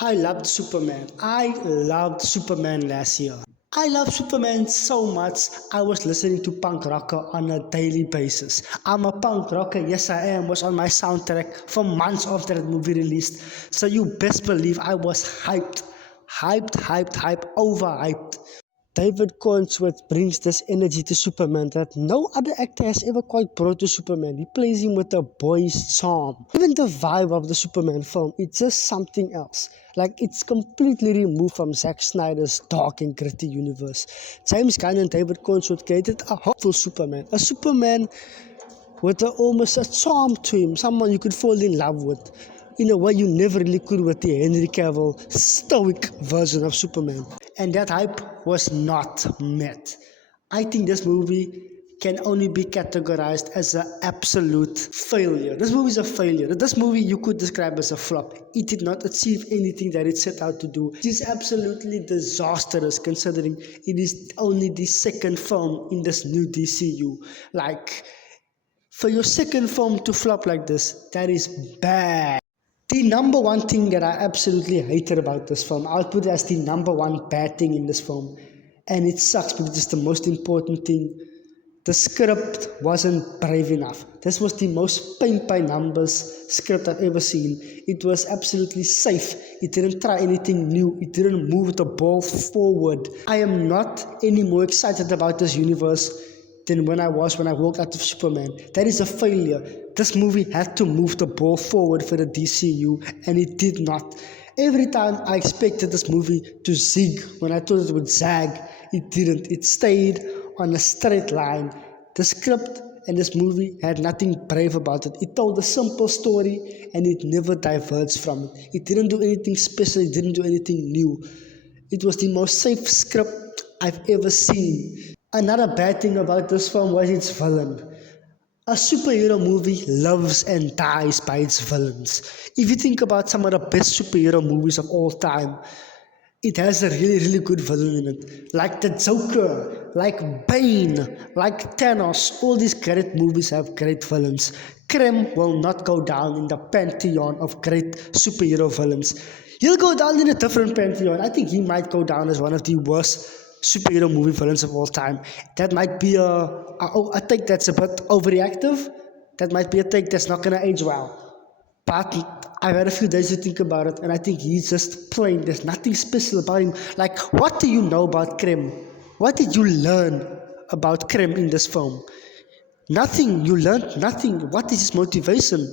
I loved Superman. I loved Superman last year. I love Superman so much. I was listening to punk rocker on a daily basis. I'm a punk rocker, yes I am. Was on my soundtrack for months after that movie released. So you best believe I was hyped, overhyped. David Cornsworth brings this energy to Superman that no other actor has ever quite brought to Superman. He plays him with a boyish charm. Even the vibe of the Superman film, it's just something else. Like it's completely removed from Zack Snyder's dark and gritty universe. James Gunn and David Cornsworth created a hopeful Superman. A Superman with almost a charm to him, someone you could fall in love with in a way you never really could with the Henry Cavill stoic version of Superman. And that hype was not met. I think this movie can only be categorized as an absolute failure. This movie is a failure. This movie you could describe as a flop. It did not achieve anything that it set out to do. It is absolutely disastrous considering it is only the second film in this new DCU. Like, for your second film to flop like this, that is bad. The number one thing that I absolutely hated about this film, I'll put it as the number one bad thing in this film, and it sucks because it's the most important thing. The script wasn't brave enough. This was the most paint by numbers script I've ever seen. It was absolutely safe. It didn't try anything new. It didn't move the ball forward. I am not any more excited about this universe than when I was when I walked out of Superman. That is a failure. This movie had to move the ball forward for the DCU, and it did not. Every time I expected this movie to zig when I thought it would zag, it didn't. It stayed on a straight line. The script and this movie had nothing brave about it. It told a simple story and it never diverged from it. It didn't do anything special, it didn't do anything new. It was the most safe script I've ever seen. Another bad thing about this film was its villain. A superhero movie lives and dies by its villains. If you think about some of the best superhero movies of all time, it has a really good villain in it. Like the Joker, like Bane, like Thanos. All these great movies have great villains. Krem will not go down in the pantheon of great superhero villains. He'll go down in a different pantheon. I think he might go down as one of the worst superhero movie villains of all time. That might be a take that's a bit overreactive. That might be a take that's not gonna age well. But I've had a few days to think about it, and I think he's just plain. There's nothing special about him. Like, what do you know about Krem? What did you learn about Krem in this film? Nothing. You learned nothing. What is his motivation?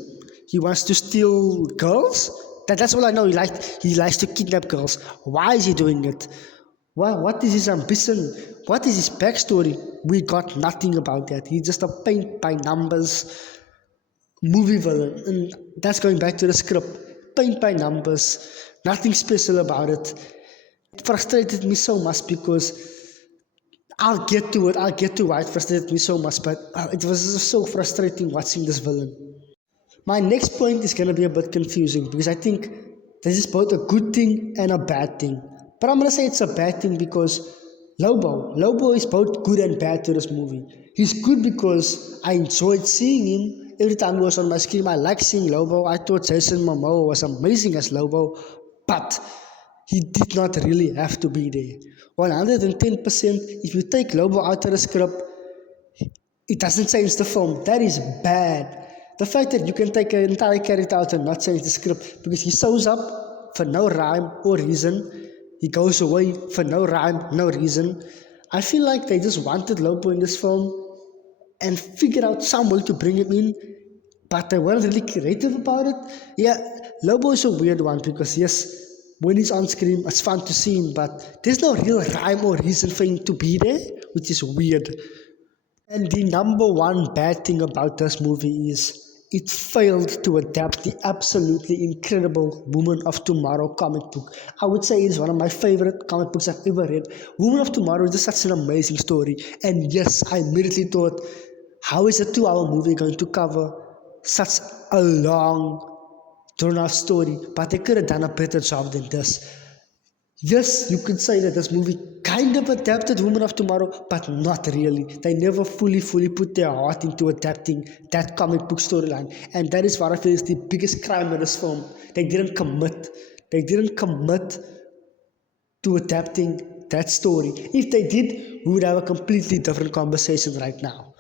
He wants to steal girls? That's all I know. He likes to kidnap girls. Why is he doing it? What is his ambition? What is his backstory? We got nothing about that. He's just a paint by numbers movie villain. And that's going back to the script. Paint by numbers. Nothing special about it. It frustrated me so much because I'll get to it. I'll get to why it frustrated me so much. But it was just so frustrating watching this villain. My next point is going to be a bit confusing because I think this is both a good thing and a bad thing. But I'm going to say it's a bad thing because Lobo is both good and bad to this movie. He's good because I enjoyed seeing him. Every time he was on my screen, I liked seeing Lobo. I thought Jason Momoa was amazing as Lobo. But he did not really have to be there. 110%, if you take Lobo out of the script, it doesn't change the film. That is bad. The fact that you can take an entire character out and not change the script because he shows up for no rhyme or reason, he goes away for no rhyme, no reason. I feel like they just wanted Lobo in this film and figured out some way to bring him in, but they weren't really creative about it. Yeah, Lobo is a weird one because yes, when he's on screen, it's fun to see him, but there's no real rhyme or reason for him to be there, which is weird. And the number one bad thing about this movie is it failed to adapt the absolutely incredible Woman of Tomorrow comic book. I would say it's one of my favorite comic books I've ever read. Woman of Tomorrow is just such an amazing story. And yes, I immediately thought, how is a 2-hour movie going to cover such a long, drawn-out story? But they could have done a better job than this. Yes, you could say that this movie kind of adapted Women of Tomorrow, but not really. They never fully put their heart into adapting that comic book storyline. And that is what I feel is the biggest crime in this film. They didn't commit. They didn't commit to adapting that story. If they did, we would have a completely different conversation right now.